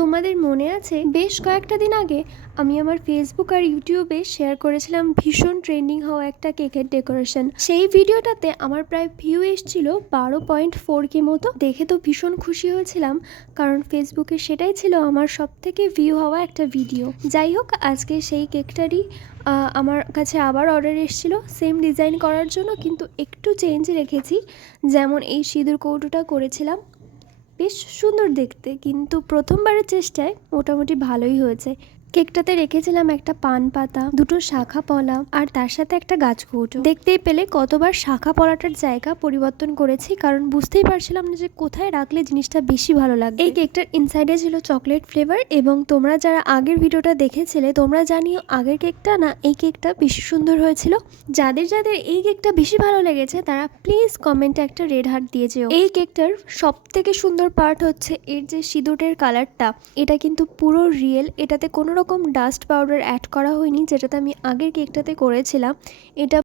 তোমাদের মনে আছে বেশ কয়েকটা দিন আগে আমি আমার ফেসবুক আর ইউটিউবে শেয়ার করেছিলাম ভীষণ ট্রেন্ডিং হওয়া একটা কেকের ডেকোরেশন। সেই ভিডিওটাতে আমার প্রায় ভিউ এসেছিল 12.4K মতো। দেখে তো ভীষণ খুশি হয়েছিলাম, কারণ ফেসবুকে সেটাই ছিল আমার সব থেকে ভিউ হওয়া একটা ভিডিও। যাই হোক, আজকে সেই কেকটারই আমার কাছে আবার অর্ডার এসেছিলো সেম ডিজাইন করার জন্য, কিন্তু একটু চেঞ্জ রেখেছি। যেমন এই সিঁদুর কৌটোটা করেছিলাম, বেশ সুন্দর দেখতে, কিন্তু প্রথমবারের চেষ্টায় মোটামুটি ভালোই হয়েছে। কেকটাতে রেখেছিলাম একটা পান পাতা, দুটো শাখা পলা, আর তার সাথে একটা গাছকৌটো। দেখতেই পেলে কতবার শাখা পলাটার জায়গা পরিবর্তন করেছি, কারণ বুঝতেই পারছিলাম না যে কোথায় রাখলে জিনিসটা বেশি ভালো লাগবে। এই কেকটার ইনসাইডে ছিল চকলেট ফ্লেভার, এবং তোমরা যারা আগের ভিডিওটা দেখেছিলে তোমরা জানিও আগের কেকটা না এই কেকটা বেশি সুন্দর হয়েছিল। যাদের যাদের এই কেকটা বেশি ভালো লেগেছে তারা প্লিজ কমেন্টে একটা রেড হার্ট দিয়ে যেও। এই কেকটার সব থেকে সুন্দর পার্ট হচ্ছে এর যে সিঁদুরের কালারটা, এটা কিন্তু পুরো রিয়েল। এটাতে কোনো রকম ডাস্ট পাউডার অ্যাড করা হয়নি, যেটাতে আমি আগের কেকটাতে করেছিলাম। এটা